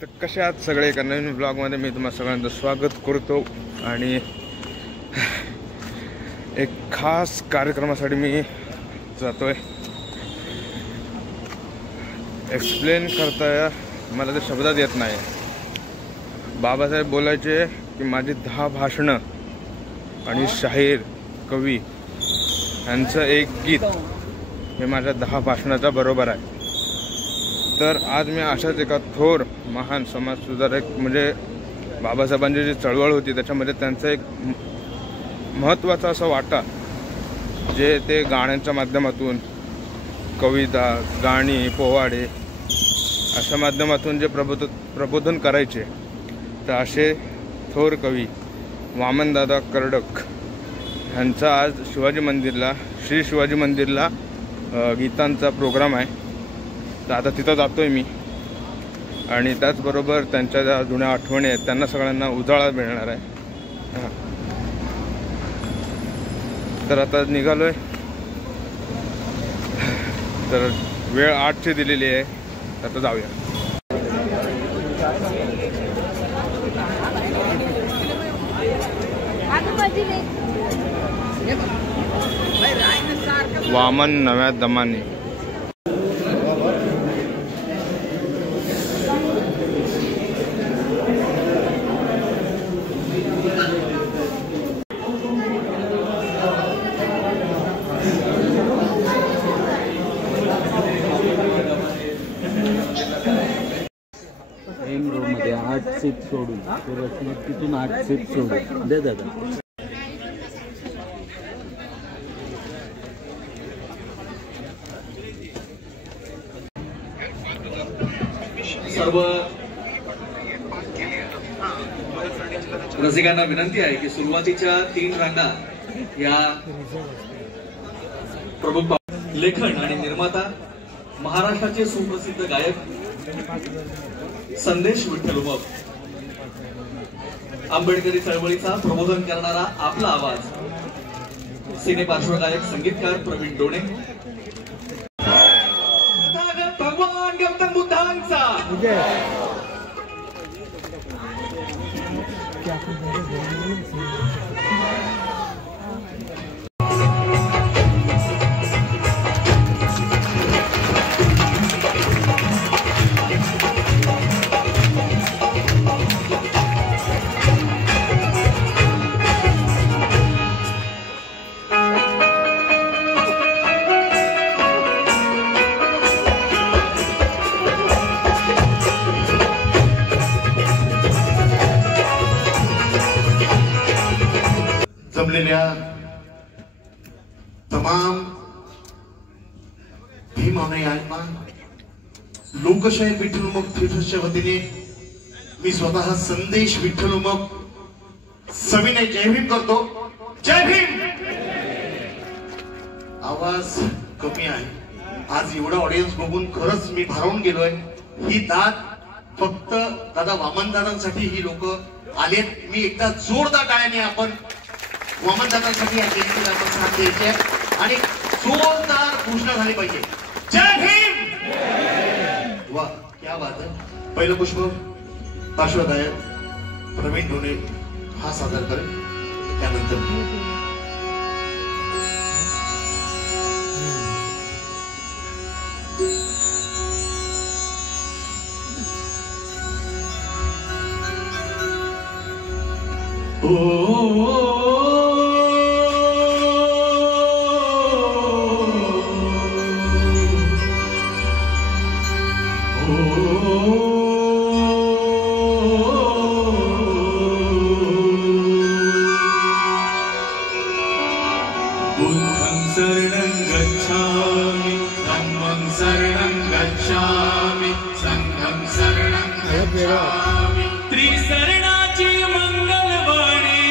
तर कसे आहात सगळे? एका नवीन ब्लॉगमध्ये मी तुम्हा सगळ्यांचं स्वागत करतो आणि एक खास कार्यक्रमासाठी मी जातोय. एक्सप्लेन करता मला ते शब्दात येत नाही. बाबासाहेब बोलायचे की माझी 10 भाषणं आणि शाहीर कवी यांचं एक गीत हे माझ्या 10 भाषणाच्या बरोबर आहे. तर आज मी अशाच एका थोर महान समाजसुधारक म्हणजे बाबासाहेबांची जी चळवळ होती त्याच्यामध्ये त्यांचा एक महत्त्वाचा असा वाटा जे ते गाण्यांच्या माध्यमातून कविता गाणी पोवाडे अशा माध्यमातून जे प्रबोधन करायचे. तर असे थोर कवी वामनदादा कर्डक यांचा आज शिवाजी मंदिरला श्री शिवाजी मंदिरला गीतांचा प्रोग्राम आहे. तर आता तिथं जातोय मी आणि त्याचबरोबर त्यांच्या ज्या जुन्या आठवणी आहेत त्यांना सगळ्यांना उजाळा मिळणार आहे. तर आता निघालोय. तर वेळ 8ची दिलेली आहे. आता जाऊया. वामन नव्या दमाने एम रो मध्ये 8 सीट सोडून तिथून 8 सीट सोडून दे दादा. सर्व रसिकांना विनंती आहे की सुरुवातीच्या 3 रांगा या प्रमुख लेखन आणि निर्माता महाराष्ट्राचे सुप्रसिद्ध गायक संदेश विठ्ठल उमप, आंबेडकरी चळवळीचा प्रबोधन करणारा आपला आवाज सिने पार्श्वगायक संगीतकार प्रवीण डोणे, भगवान गौतम बुद्धांचा जमलेल्या तमाम भीमाने आत्मा लोकशाही विठ्ठल उमप थिएटर्सच्या वतीने मी स्वतः संदेश विठ्ठल उमप सविनय जय भीम करतो. जय भीम. आवाज कमी आहे. आज एवढा ऑडियन्स बघून खरंच मी भारावून गेलोय. ही दाद फक्त दादा वामन दादांसाठी ही लोक आलेत. मी एकदा जोरदार टाळ्याने आपण वामन दादांसाठी आपण साथ द्यायचे आणि जोरदार घोषणा झाली पाहिजे. जय भीम. वा क्या बात आहे. पहिलं पुष्प पार्श्वगायक प्रवीण डोणे हा सादर करेल. त्यानंतर बुद्धं शरणं गच्छामि, धम्मं शरणं गच्छामि, संघं शरणं गच्छामि. त्रिशरणाची मंगलवाणी,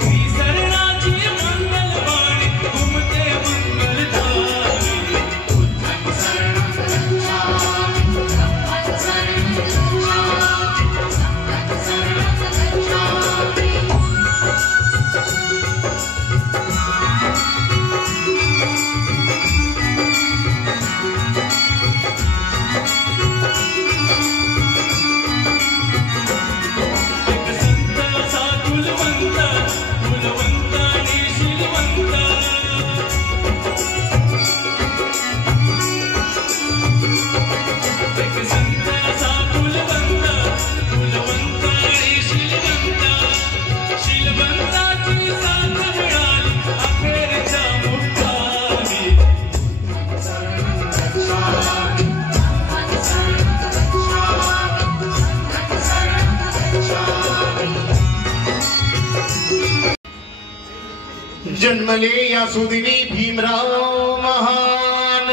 त्रिशरणाची मंगलवाणी घुमते मंगलधारी. बुद्धं शरणं गच्छामि, धम्मं शरणं गच्छामि, संघं शरणं गच्छामि. एक संताचा कुलवंत कुलवंत आणि शीलवंताची साथ मिळाली अखेरच्या मुठावी जन्मले या सुदिनी भीमराव महान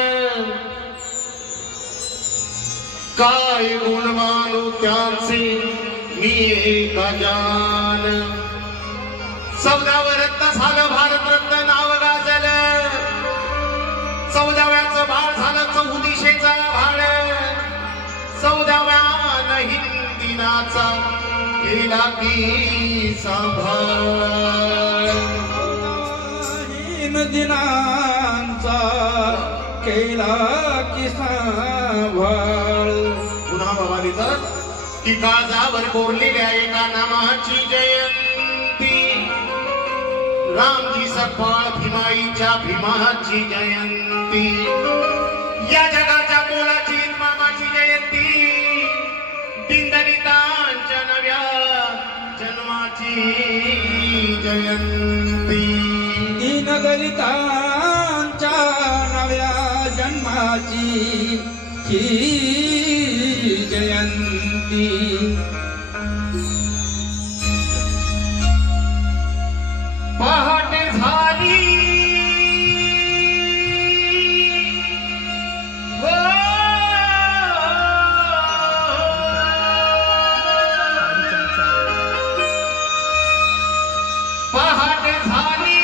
काय गुण मानू त्यांचे मी एका जान 14व रत्न झालं भारतरत्न नाव गाजलं 14व्याचं बाळ झालं 1400चा भाळ 14व्यान हिंदिनाचा केला की सांभाळ दिनांचा केला की सांभाळ पुन्हा बाबा लिहितात की काळजावर कोरलेल्या एका नामाची जयंती रामजी सफाळ भीमाईच्या भीमाची जयंती या जगाच्या मोलाची मामाची जयंती दिनदलितांच्या नव्या जन्माची जयंती दलितांच्या नव्या जन्माची ही जयंती पहाटे झाली पहाटे झाली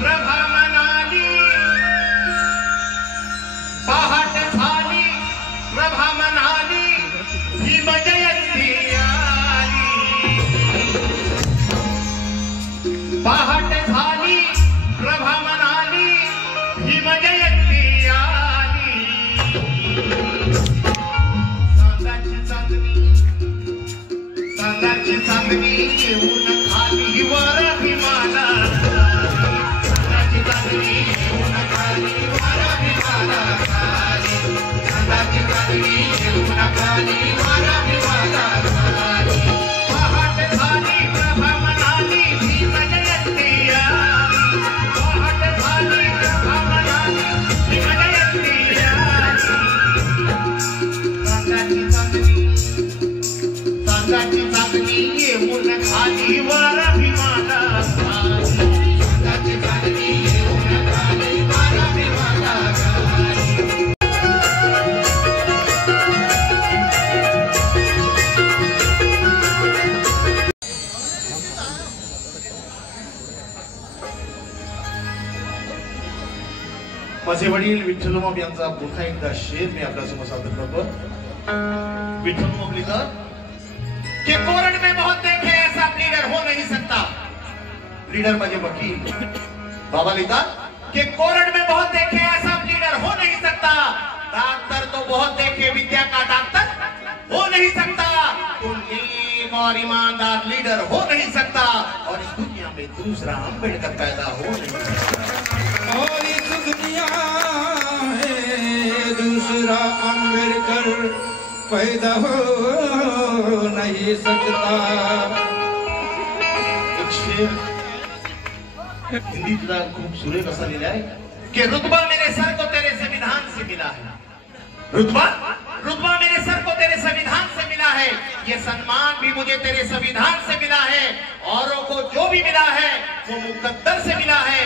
प्रभा म्हणाली पहाटे झाली प्रभा म्हणाली भीम जयंती आली पहाटे झाली प्रभा म्हणाली भीम जयंती आली चांदाची चांदणी येऊन खाली वर भीमाला चांदाची चांदणी येऊन खाली वर भीमाला चांदाची चांदणी येऊन खाली वर भीमाला पहाटे झाली प्रभा म्हणाली भीम जयंती आली पहाटे झाली प्रभा म्हणाली भीम जयंती आली चांदाची चांदणी येऊन खाली वर भीमाला चांदाची चांदणी येऊन खाली वर भीमाला माझे वडील विठ्ठलबाब यांचा पुन्हा एकदा शेर मी आपल्यासमोर सादर करतो विठ्ठलबाब लिहितात कि कोर्ट में बहुत देखे ऐसा लीडर हो नहीं सकता लीडर म्हणजे वकील बाबा लिखा कि कोर्ट में बहुत देखे ऐसा लीडर हो नहीं सकता डॉक्टर तो बहुत देखे विद्या का डॉक्टर हो नहीं सकता तुम एक और ईमानदार लीडर हो नहीं सकता और इस दुनिया में दूसरा अम्बेडकर पैदा हो नहीं सकता और इस दुनिया में दूसरा अम्बेडकर पैदा हो नहीं सकता एक शेर हिंदीतला खूप सुरेख असा लिहिला आहे कि रुतबा मेरे सर को तेरे संविधान से मिला है रुतबा रुतबा मेरे सर को तेरे संविधान से मिला है ये सम्मान भी मुझे तेरे संविधान से मिला है औरों को जो भी मिला है वो मुकद्दर से मिला है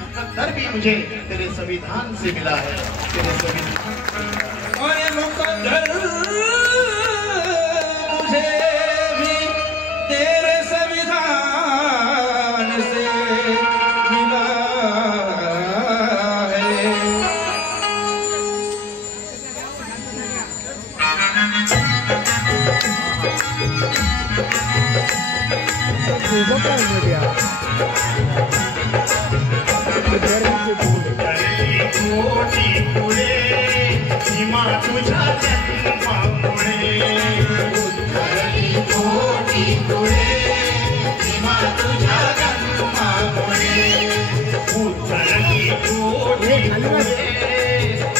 मुकद्दर भी मुझे तेरे संविधान से मिला है तेरे संविधान और ये मुकद्दर मुझे भी तेरे संविधान से मिला है कोटी पुढे सीमा तुझ्या जन्मामुळे कोटी पुढे सीमा तुझ्या जन्मामुळे कोटी पुढे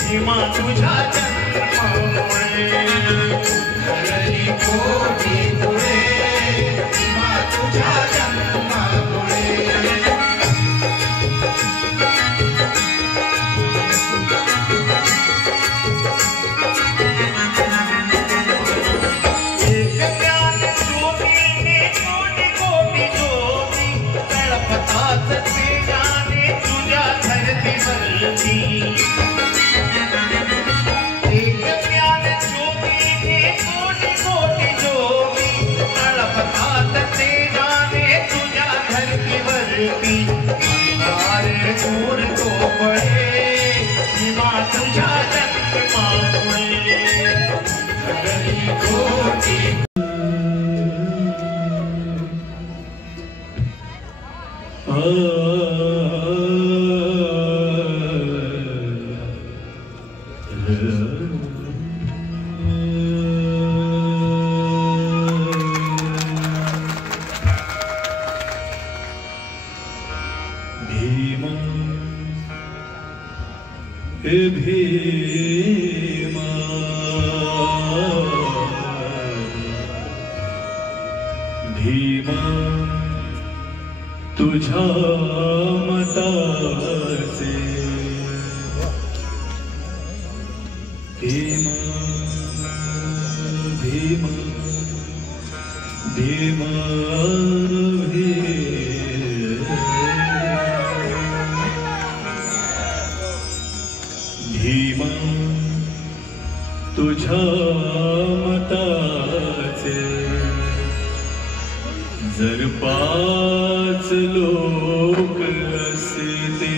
सीमा तुझ्या जन्मामुळे धरणी कोटी तुळे भीमा तुझ्या जन्मामुळे भीमा तुझ्या मताचे भीमा भीमा भीमा भीमा तुझ्या मताचे जर पाच लोक असते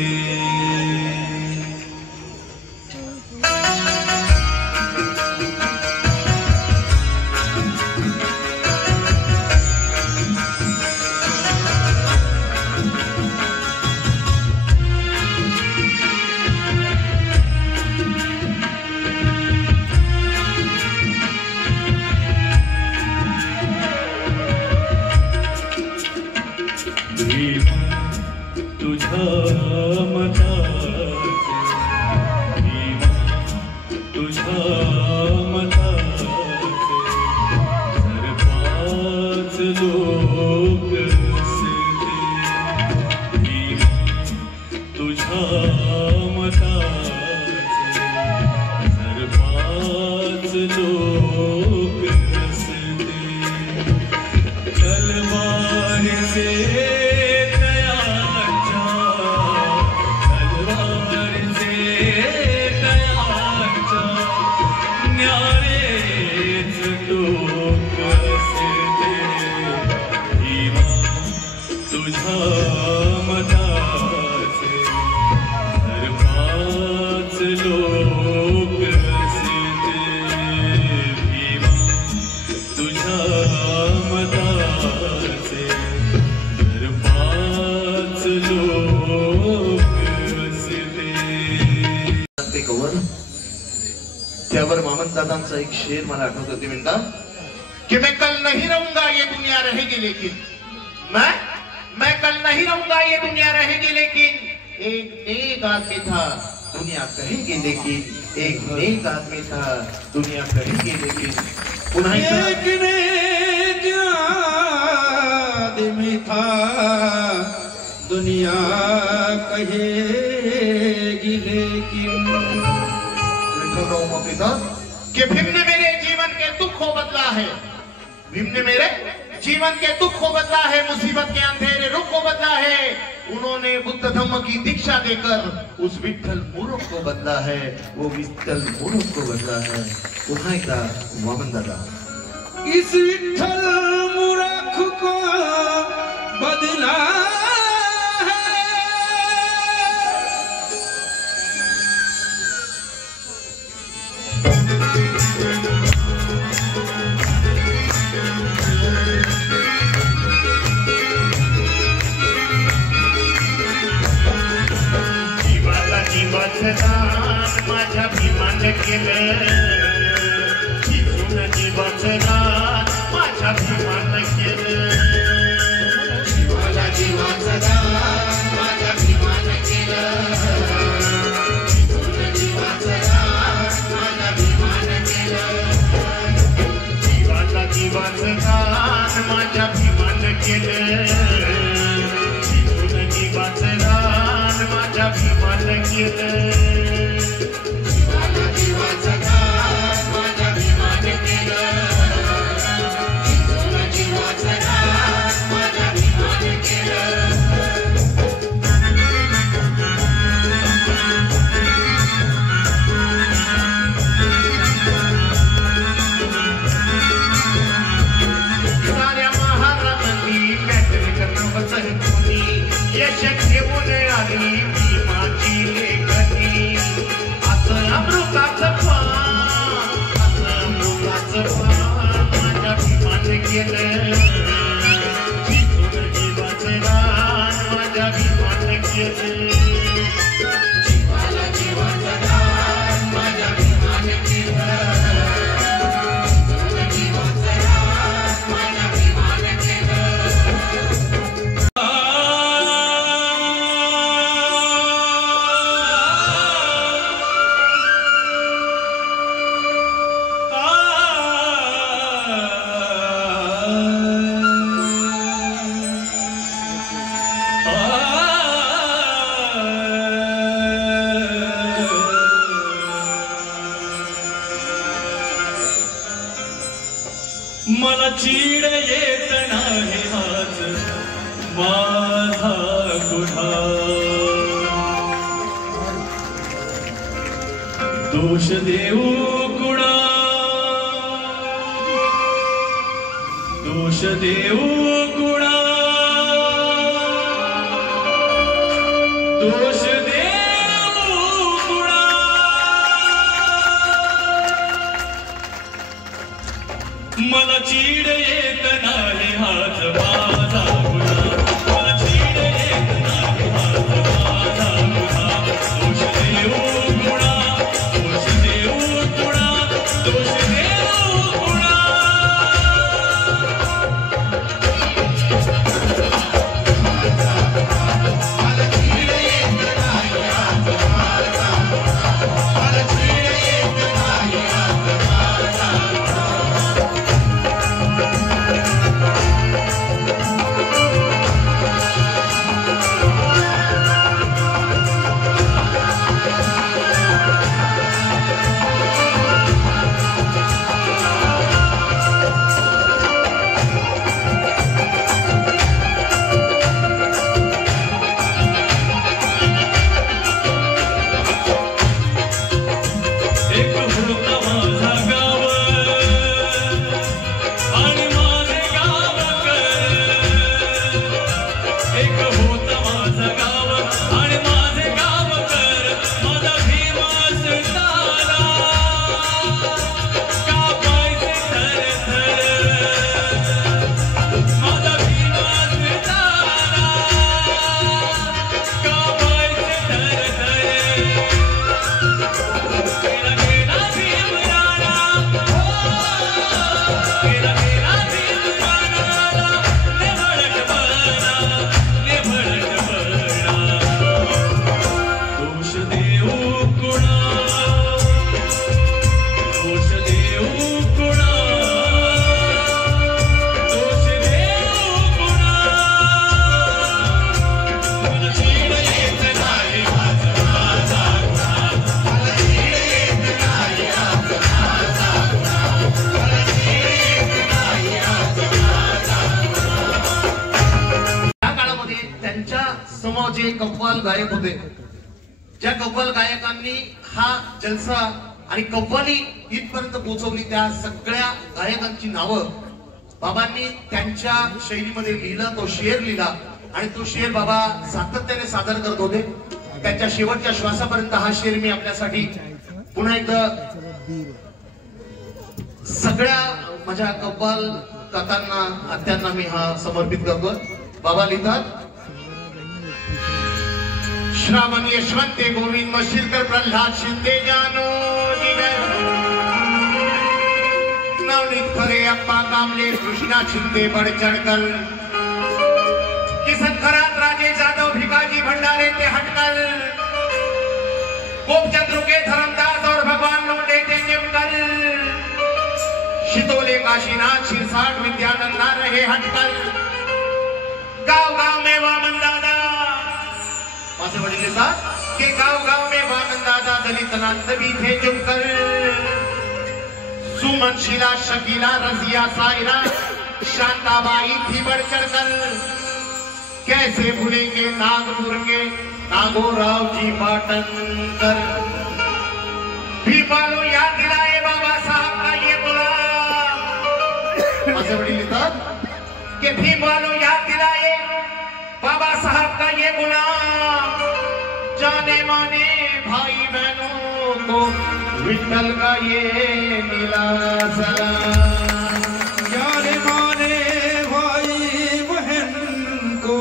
त्यावर वामन दादांचा एक शेर मला आठवत होते म्हणतात कि मैं कल नहीं रहूंगा ये दुनिया रहेगी लेकिन मैं कल नहीं रहूंगा ये दुनिया रहेगी लेकिन एक नेक आदमी था दुनिया कहेगी लेकिन एक नेक आदमी था दुनिया कहेगी लेकिन पुन्हा एक नेक आदमी था दुनिया कहेगी लेकिन कि भीम ने मेरे जीवन के दुख को बदला है, भीम ने मेरे जीवन के दुख को बदला है, मुसीबत के अंधेरे रुख को बदला है। उन्होंने बुद्ध धम्म की दीक्षा देकर उस विठ्ठल मूर्ख को बदला है, वो विठ्ठल मूर्ख को बदला है। पुन्हा एकदा वामन दादा इस विठ्ठल मूर्ख को बदला माझ्या भीमान केलं शिवून जीवाचं दान माझ्या भीमान केलं शिवाला जीवाचं दान माझ्या भीमान केलं शिवून जीवाचं दान माझ्या भीमान केलं केलं शिकून जीवाचं रान माझ्या भीमान केलं जीवाचं रान माझ्या भीमान केलं जीवाचं रान माझ्या भीमान केलं यश घेऊन आली मी माझी लेखनी असं अमृताचं पान माझ्या भीमान केलं जीवाचं रान माझ्या भीमान केलं जीवाचं रान माझ्या भीमान केलं जीवाचं रान माझ्या भीमान केलं मला चीड येत नाही हाच माझा गुन्हा दोष देऊ कुणा दोष देऊ कुणा दोष देऊ कुणा मला चीड येत नाही हाच माझा गुन्हा मला चीड येत नाही हाच माझा गुन्हा दोष देऊ कुणा दोष देऊ कुणा दोष देऊ कुणा मला चीड येत नाही हाच माझा गुन्हा मला चीड येत नाही हाच माझा जे कव्वाल गायक होते ज्या कव्वाल गायकांनी हा जलसा आणि कव्वाली इथपर्यंत पोहोचवली त्या सगळ्या गायकांची नावं बाबांनी त्यांच्या शैलीमध्ये लिहिला तो शेर लिहिला आणि तो शेर बाबा सातत्याने सादर करत होते त्यांच्या शेवटच्या श्वासापर्यंत हा शेर मी आपल्यासाठी पुन्हा एकदा सगळ्या माझ्या कव्वाल काकांना आत्यांना मी हा समर्पित करतोय बाबा लिहितात श्रावण यशवंत गोविंद मशिरकर प्रल्हाद शिंदे जानो नवनीत खरे अप्पा कामले कृष्णा शिंदे बढ़ चढ़कर किसन खरात राजे जादव भिकाजी भंडारे ते हटकर गोपचंद रुके धर्मदास और भगवान लोटे ते निमकर शितोले काशीनाथ शिरसाट विद्यानंदा रहे हटकर गाव गाव में वामन दादा, माझे वडील येतात की गाव गाव में वामन दादा, दलित नांद भी थे जुमकर, सुमन शीला शकीला रजिया सायरा शांताबाई थी बढ़कर कर, कैसे भूलेंगे नागपुर के नागोराव जी पाटनकर, भीमालो याद दिलाए बाबा साहब का ये गुलाम, माझे वडील लिहितात की भीमालो याद दिलाए बाबा साहब का ये गुलाम, जाने माने भाई बहनों को विठ्ठल का ये नीला सलाम, जाने माने भाई बहन को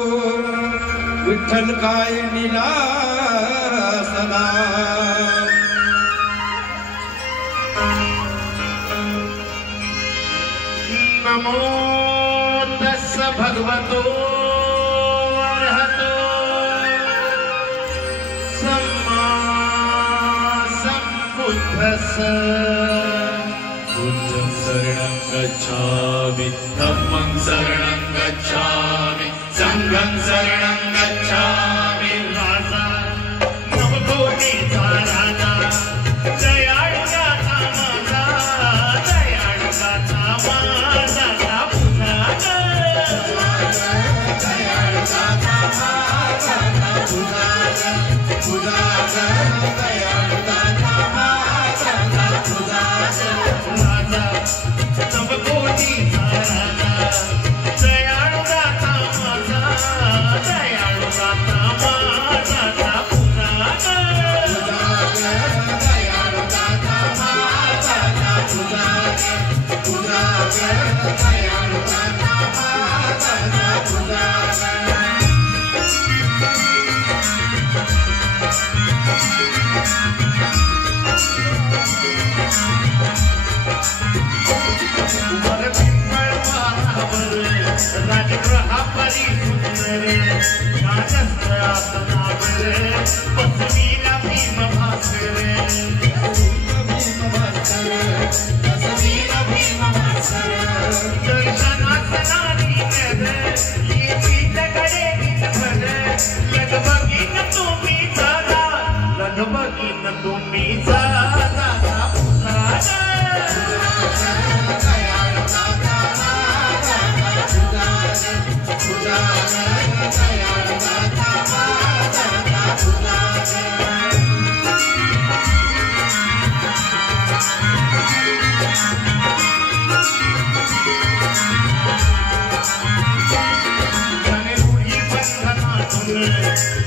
विठ्ठल का ये नीला सलाम। नमो तस् भगवतो अरहतो सम्मा सम्बुद्धस्स, बुद्धं शरणं गच्छामि, धम्मं शरणं गच्छामि, संघं शरणं गच्छामि। राजा नवकोटीचा राजा, दयाळू गाथा माझा, दयाळू गाथा माझा पुन्हा राजा नवकोटीचा राजा, दयाळू गाथा माझा, दयाळू गाथा माझा पुन्हा राजगृहा परी सुंदर, राजस्थळासनावर बसवीला भीम भास्कर, दर्शनासनानी कर येतीकडे भर, लगबगीन तुम्ही जागा, लगबगीन तुम्ही जागा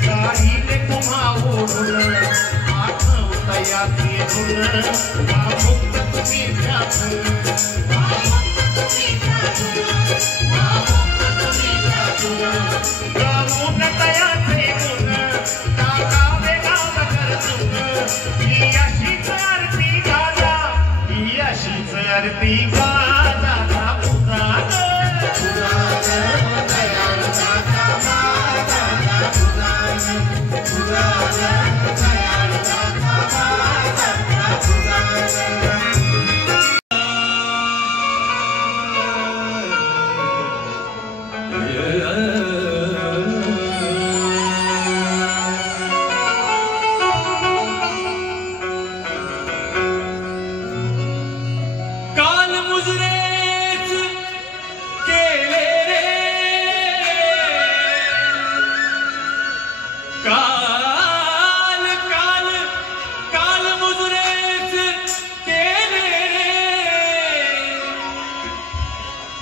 गाडीने तुम्हा ओढून आठवतया मुक्त तुम्ही गावून तयाचे गुण टाकावे गाव करतून, ही अशीच आरती गाजा, ही अशीच आरती गाजा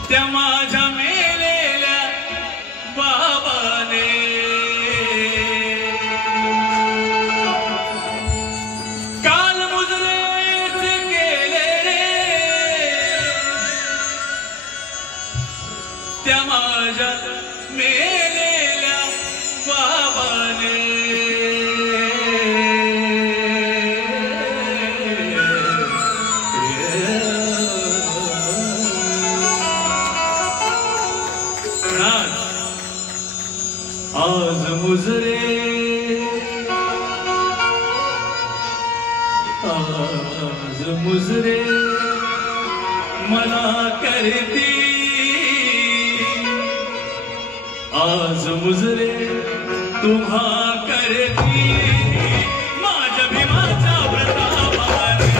त्या माझ्या मेलेल्या बाबाने काल मुजरेच केले रे, त्या माझ्या मेलेल्या बाबाने आज मुजरे, आज मुजरे मला करती, आज मुजरे तुम्हा करती माझ्या भीमाच्या प्रतापाने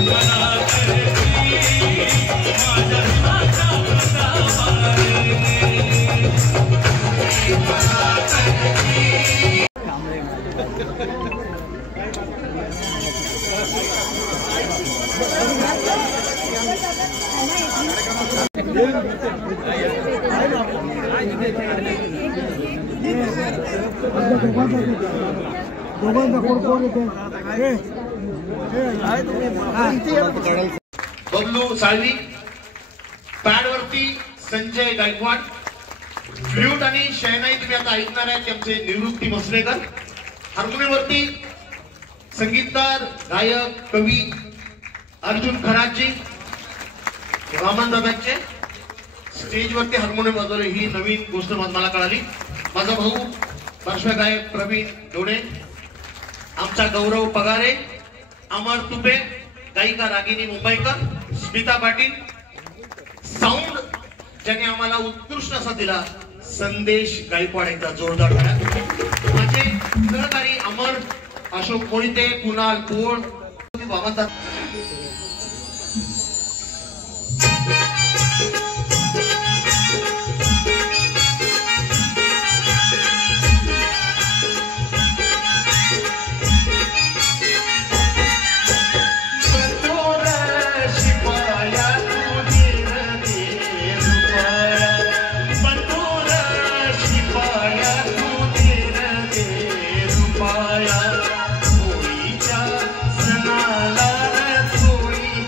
मला करती माझ्या भीमाच्या प्रतापाने बबलू साळवी, पॅड वरती संजय गायकवाड, फ्ल्यूट आणि शहनाई तुम्ही आता ऐकणार आहे त्यांचे निवृत्ती मसलेकर, हार्मोनियम वरती संगीतकार गायक कवी अर्जुन खराजी, वामन दादांचे स्टेजवरती हार्मोनियम वाजवले ही नवीन गोष्ट मला कळाली. माझा भाऊ पार्श्व गायक प्रवीण डोणे, आमचा गौरव पगारे, अमर तुपे, गायिका रागिनी मुंबईकर, स्मिता पाटील, साऊंड ज्याने आम्हाला उत्कृष्ट असा दिला संदेश गायकवाड, एकदा जोरदार टाळ्या. माझे सहकारी अमर, अशोक मोहिते, कुणाल पोळ, वामनदादा. सणाला चोळी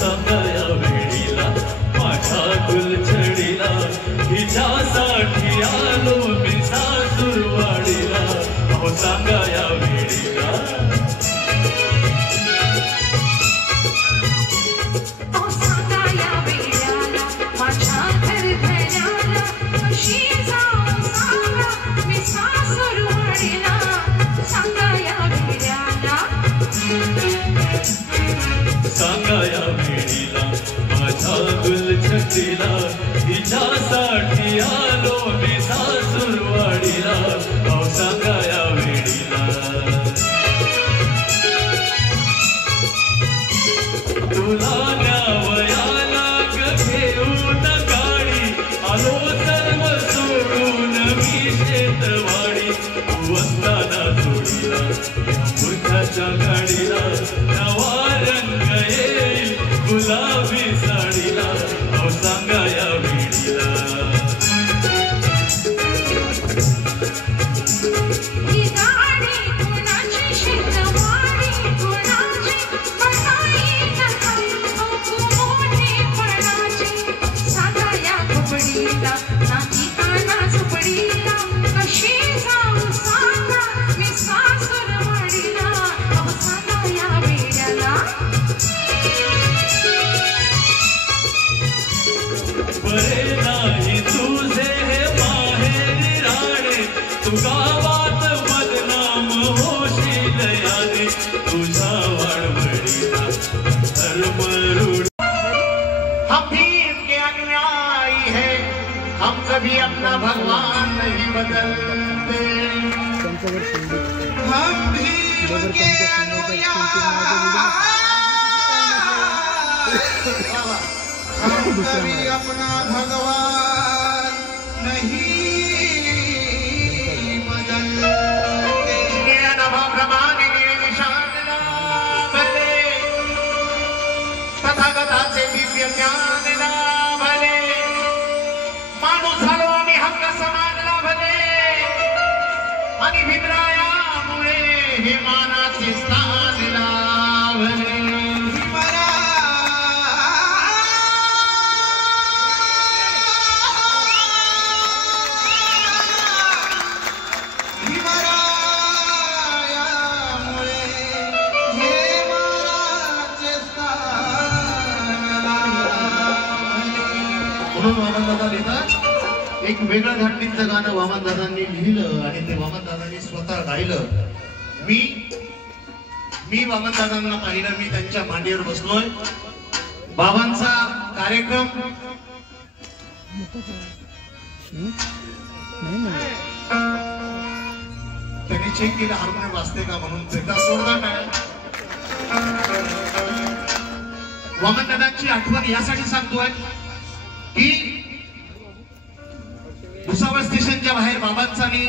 सांगा या वेळीला माझ्या गुलछडीला हिच्यासाठी आलो मी सासूरवाडीला अहो सांगा या वेळीला सांगा या वेळीला माझ्या गुलछडीला हिच्यासाठी आलो मी सासूरवाडीला अहो सांगा या वेळीला तुला न्यावयाला घेऊन गाडी आलो सर्व सोडून मी शेतवाडी तू असताना जोडीला या मूर्खाच्या गाडीला नवा रंग येईल गुलाबी साडीला अहो सांगा या वेळीला बरे नाही तुझे हे माहेरी राणे तू गावात बदनाम होशील याने तुझ्या वाडवडीला धर्मरूढ हम भी इनके अनुयायी है हम कभी अपना भगवान नहीं बदलते हम भी उनके अनुयायी हम कभी अपना भगवान नहीं बदलते निशान भले तथागताचे दिव्य ज्ञान भले माणूस झालो आम्ही हक्क समान भले आणि भिमरायामुळे हे मानाचे स्थान लाभले म्हणून वामनदादा लिहितात एक वेगळं धाटणीचं गाणं वामनदादांनी लिहिलं आणि ते वामनदादांनी स्वतः गायलं. मी वामनदादांना पाहिलं, मी त्यांच्या मांडीवर बसलोय. बाबांचा कार्यक्रम त्यांनी चेक केलं हार्मोनियम वाजते का म्हणून त्याचा सोडला नाही. वामनदादांची आठवण यासाठी सांगतोय की भुसावळ स्टेशनच्या बाहेर बाबांचा आणि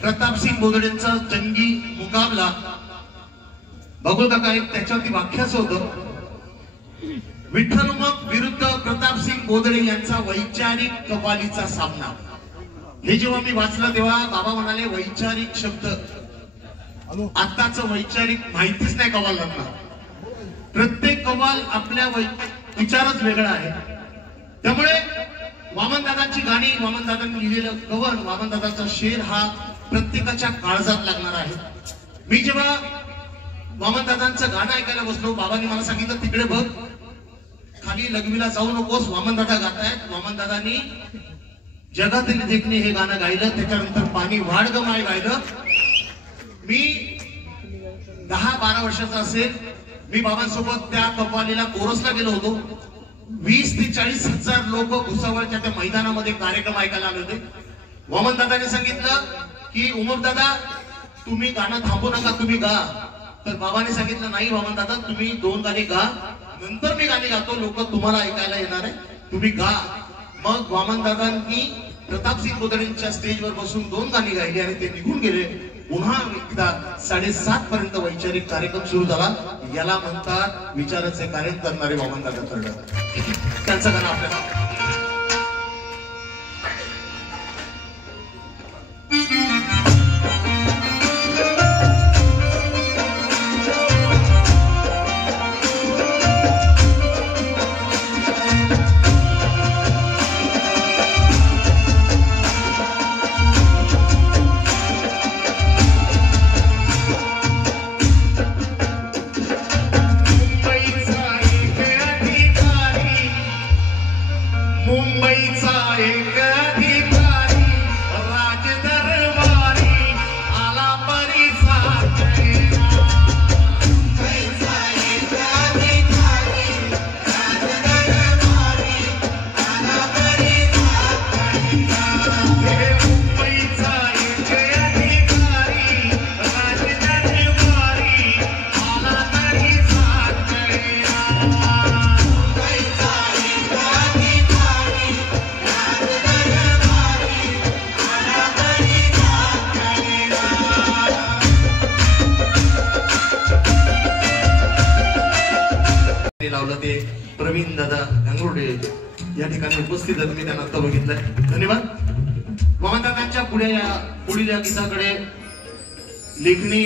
प्रतापसिंग बोदडेंचा जंगी मुकाबला. बघू काका एक त्याच्यावरती वाक्याच होतं, विठ्ठल उमप विरुद्ध प्रतापसिंग बोदडे यांचा वैचारिक कव्वालीचा सामना. हे जेव्हा मी वाचलं तेव्हा बाबा म्हणाले वैचारिक शब्द आताच वैचारिक माहितीच नाही कव्वालांना. प्रत्येक कव्वाल आपल्या विचारच वेगळा आहे. त्यामुळे वामनदादांची गाणी, वामनदादांनी लिहिलेलं कवन, वामनदादांचा शेर हा प्रत्येकाच्या काळजात लागणार आहे. मी जेव्हा वामनदादांचं गाणं ऐकायला बसलो, बाबांनी मला सांगितलं तिकडे बघ, खाली लघवीला जाऊ नकोस, वामनदादा गातायत. वामनदादांनी जगातील देखणे हे गाणं गायलं. त्याच्यानंतर पाणी वाढ गमाय गायलं. मी 10-12 वर्षाचा असेल. मी बाबांसोबत त्या कव्वालीला कोरसला गेलो होतो. 20 ते 40 हजार लोक भुसावळच्या त्या मैदानामध्ये कार्यक्रम ऐकायला आले होते. वामनदादाने सांगितलं की उमप दादा तुम्ही गाणं थांबू नका, तुम्ही गा. तर बाबाने सांगितलं नाही वामनदादा तुम्ही 2 गाणी गा, नंतर मी गाणी गातो, लोक तुम्हाला ऐकायला येणार आहे, तुम्ही गा. मग वामनदादांनी प्रतापसिंग बोदडेंच्या स्टेजवर बसून 2 गाणी गायली आणि ते निघून गेले. पुन्हा एकदा 7:30 पर्यंत वैचारिक कार्यक्रम सुरू झाला. याला म्हणतात विचाराचे कार्य करणारे वामनदादा तरडक. त्यांचं गाणं आपल्याला निर्माते प्रवीण दादा गंगुर्डे या ठिकाणी उपस्थित आहेत. मी त्यांना आता बघितलंय. धन्यवाद. वामनदादांच्या पुढील या गीताकडे लेखणी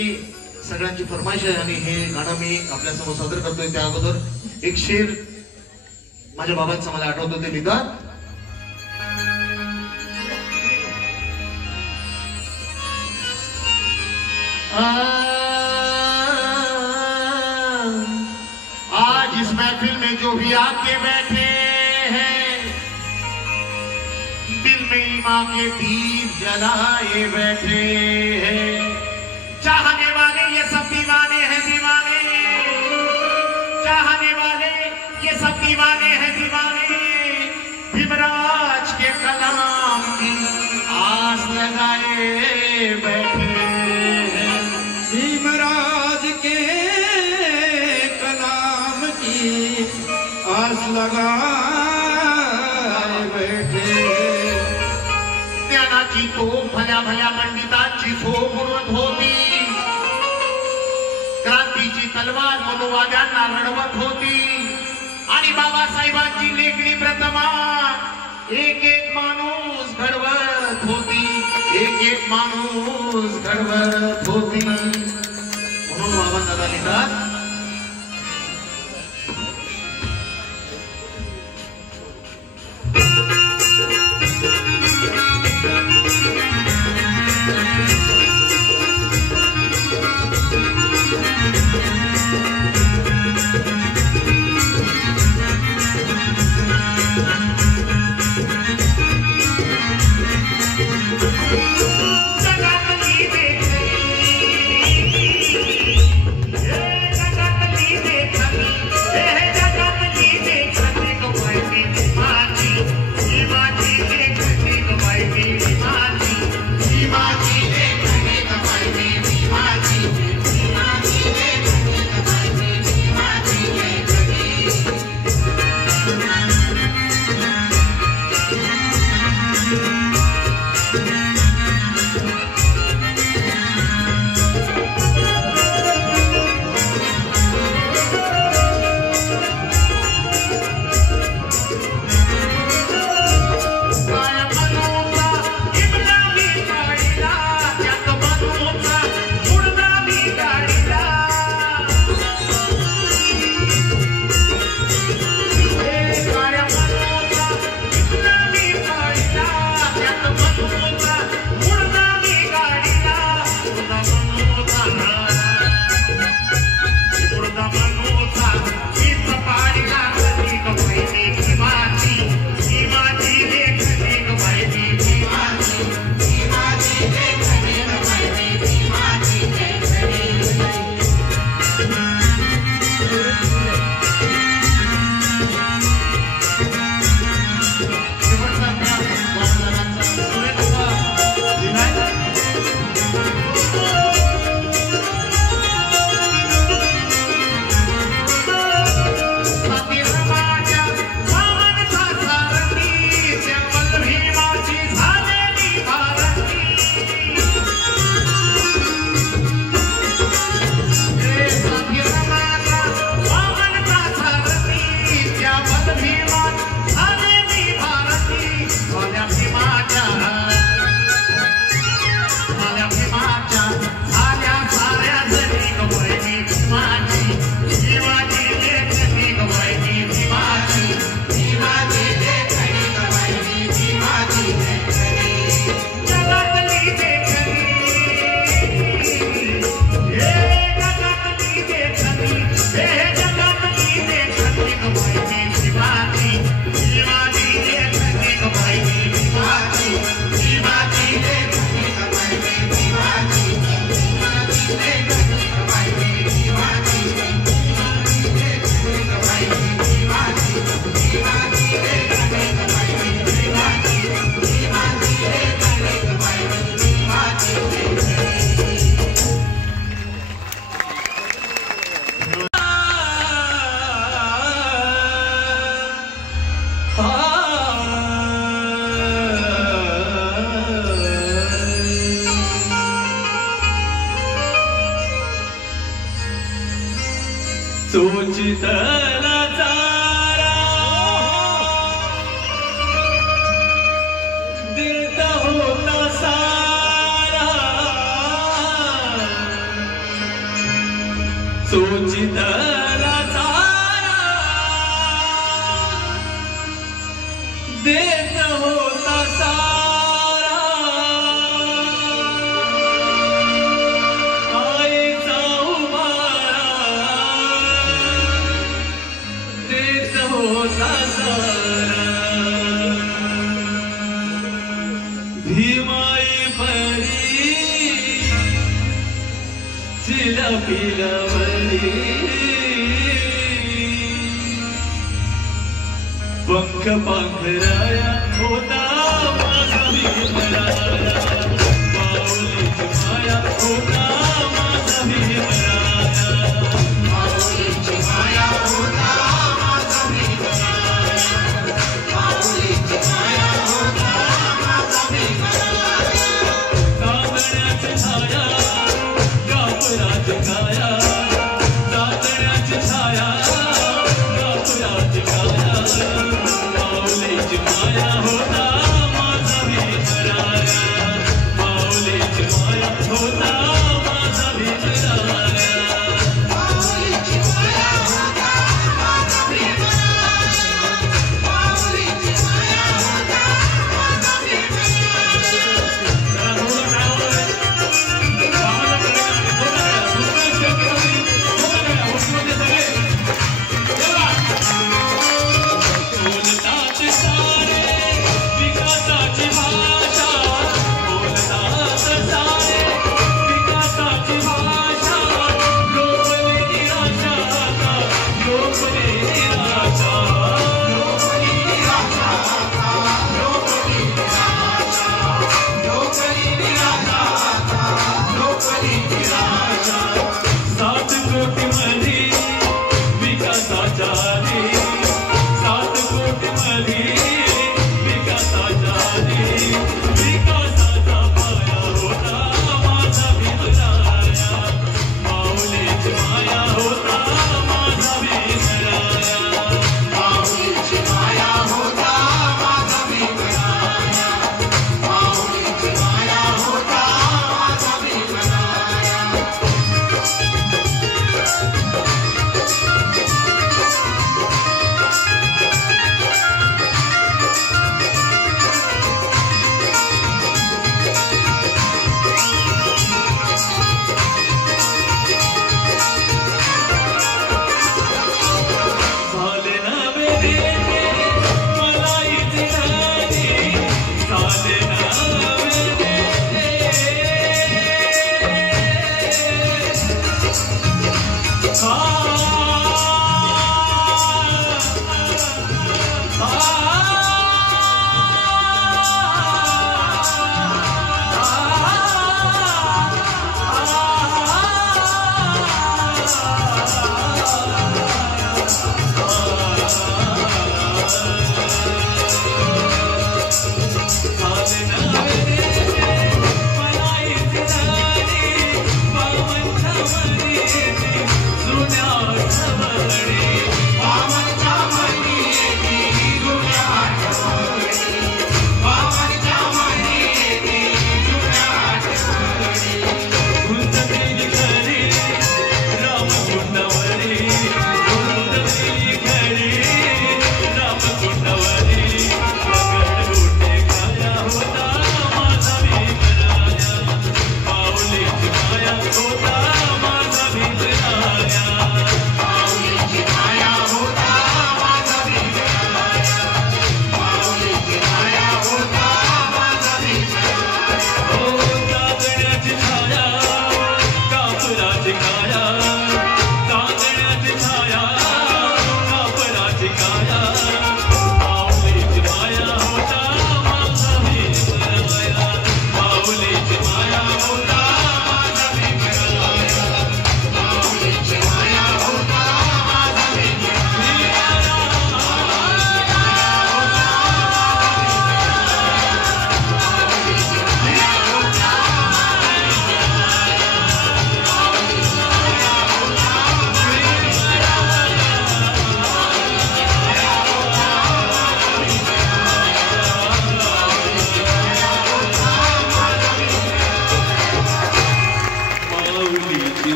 सगळ्यांची फरमाईश आहे आणि हे गाणं मी आपल्यासमोर सादर करतोय. त्या अगोदर एक शेर माझ्या बाबांचं मला आठवतो. ते लिहितात, आज इस महफिल में जो भी आके बैठे हैं दिल में ईमान के दीप जलाए बैठे हैं. चाहने वाले ये सब दीवाने हैं दीवाने, चाहने वाले ये सब दीवाने हैं दीवाने. भीमराज के कलाम की आस लगाए बैठे हैं. भीमराज के कलाम की आस लगाए बैठे. ज्ञानाची तो भल्या भल्या पंडितांची सोबत होती. क्रांतीची तलवार मनुवाद्यांना रडवत होती. आणि बाबासाहेबांची लेखणी प्रतिमा एक एक माणूस घडवत होती. एक एक माणूस घडवत होती. म्हणून वामनदादा लिहितात, जगातली वेगळी देत होता सारा आईचा उभारा देत होता सारा भीमाई परी चिला पिलावरी पंख पांघराया होता माझा भीमराया माऊलीची माया होता माझा भीमराया माऊलीची माया होता माझा भीमराया माऊलीची माया होता माझा भीमराया तांदळाची छाया गावराची काया तांदळाची छाया गावराची काया माऊलीची माया होता माझा भीमराया माऊलीची माया होता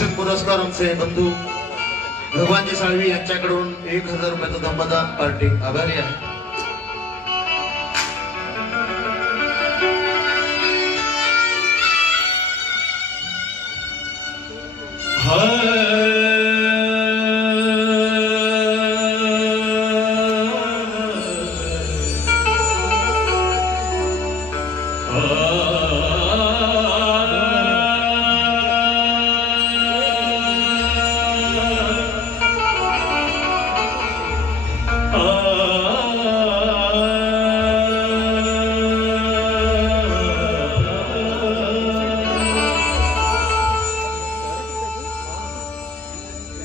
शिक्षक पुरस्कार आमचे बंधू भगवानजी साळवी यांच्याकडून 1000 रुपयाचं धम्मदान पार्टी आभारी आहे.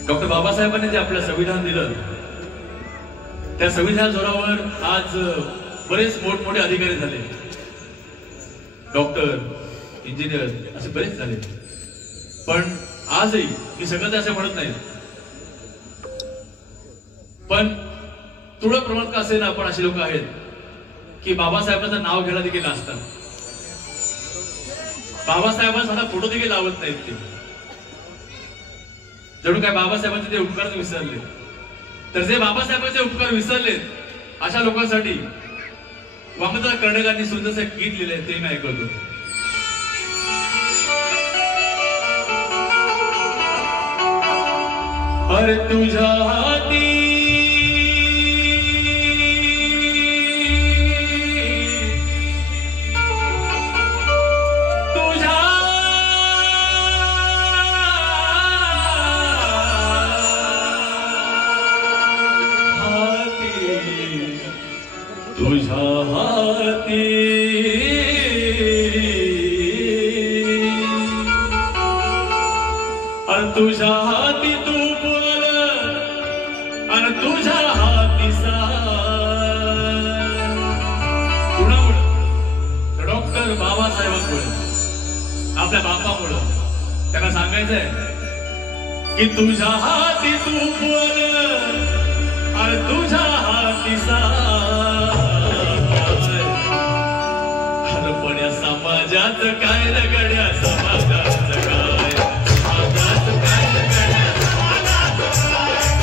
डॉक्टर बाबासाहेबांनी जे आपलं संविधान दिलं त्या संविधान जोरावर आज बरेच मोठमोठे अधिकारी झाले, डॉक्टर, इंजिनियर असे बरेच झाले. पण आजही मी सगळंच असं म्हणत नाही, पण तुळक प्रमाणात का असे ना पण असे लोक आहेत की बाबासाहेबांचं नाव घ्यायला देखील लाजतात. बाबासाहेबांचा साधा फोटो देखील लावत नाहीत ते. जणू काय बाबासाहेबांचे ते उपकार विसरले. तर जे बाबासाहेबांचे उपकार विसरलेत अशा लोकांसाठी वामनदादा कर्णिकांनी सुंदरसे गीत लिहिले, ते मी ऐकवतो. अरे तुझ्या हाती तुझ्या हाती अरे तुझ्या हाती तू बोल अरे तुझ्या हाती कुणामुळं? डॉक्टर बाबासाहेबांमुळे, आपल्या बापामुळं. त्यांना सांगायचंय की तुझ्या हाती तू बोल अरे तुझ्या हाती समाजाचं काय रगड्या समाजाचं काय, समाजाचं काय रगड्या समाजाचं काय.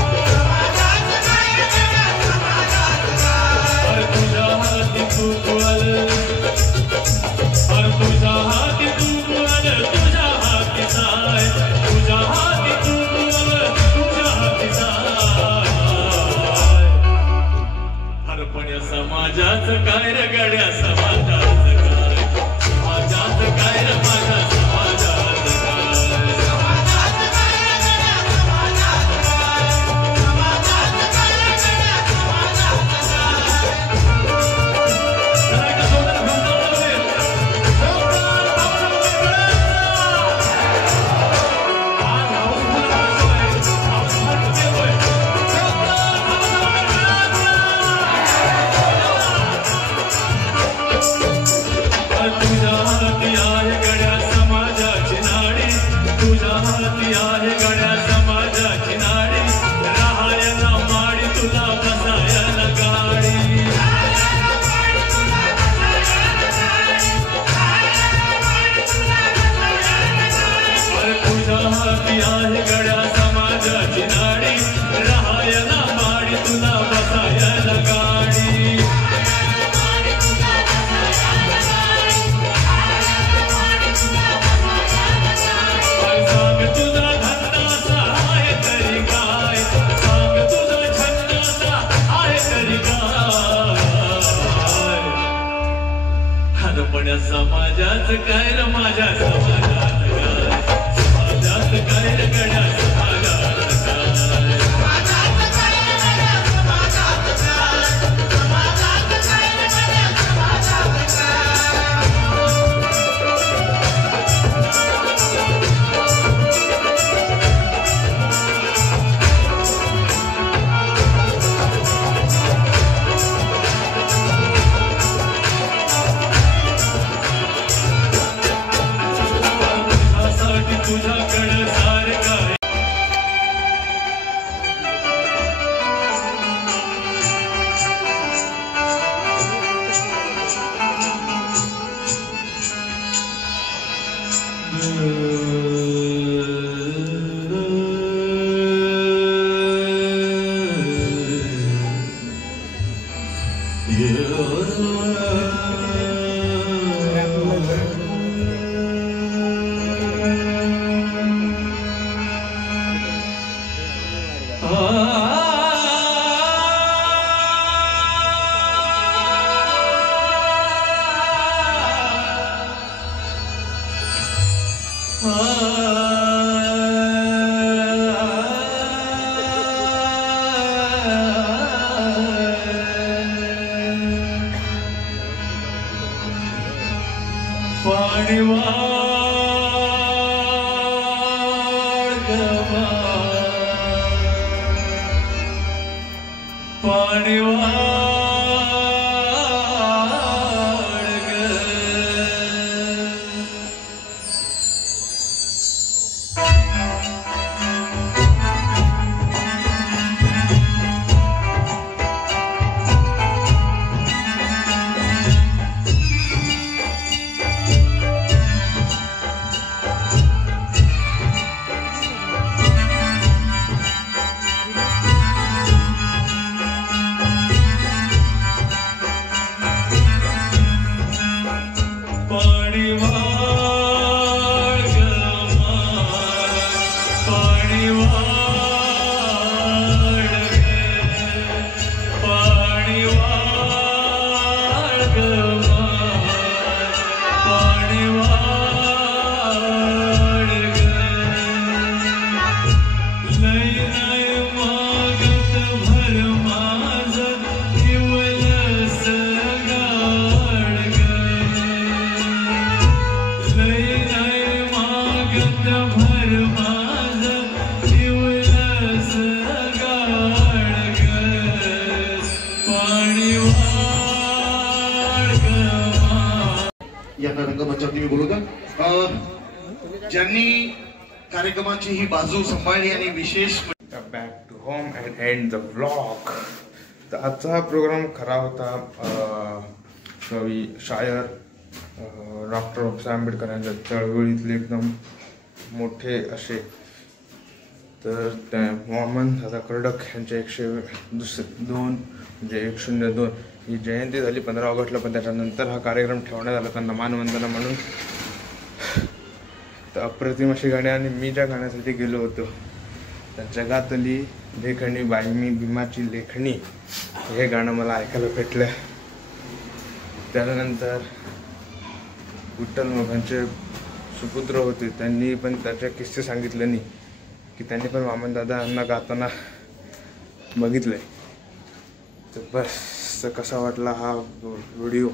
अरे तुझ्या हाती तू बोल अरे तुझ्या हाती तू बोल तुझ्या हाती साय, तुझ्या हाती तू बोल तुझ्या हाती साय. अरे पण या समाजाचं काय रगड्या समाजाचं काय रे माझ्या समाजाचं काय, समाजाचं काय रे समाजाचं काय, समाजाचं काय रे समाजाचं समाजाचं काय रे माझ्या समाजाचं काय, समाजाचं काय रे गड्या समाजाचं काय, समाजाचं काय रे गड्या समाजाचं काय, समाजाचं काय रे गड्या समाजाचं तुझ्याकडं सारखं यांना रंगमंचावरती मी बोलू का? ज्यांनी कार्यक्रमाची ही बाजू सांभाळली आणि विशेष back to home and end the vlog. तर आजचा हा प्रोग्राम खरा होता कवी शायर डॉक्टर बाबासाहेब आंबेडकर यांच्या चळवळीतले एकदम मोठे असे तर त्या वामन दादा कर्डक यांच्या 102 म्हणजे 102 ही जयंती झाली 15 ऑगस्टला. पण त्याच्यानंतर हा कार्यक्रम ठेवण्यात आला त्यांना मानवंदना म्हणून. तर अप्रतिम अशी गाणी आणि मी ज्या गाण्यासाठी गेलो होतो त्या जगातली लेखणी बाई भीमाची लेखणी हे गाणं मला ऐकायला भेटलं. त्यानंतर विठ्ठल मोघांचे सुपुत्र होते त्यांनी पण त्याचे किस्से सांगितले नाही की त्यांनी पण वामनदादा यांना गाताना बघितलंय. तर बस कसा वाटला हा व्हिडिओ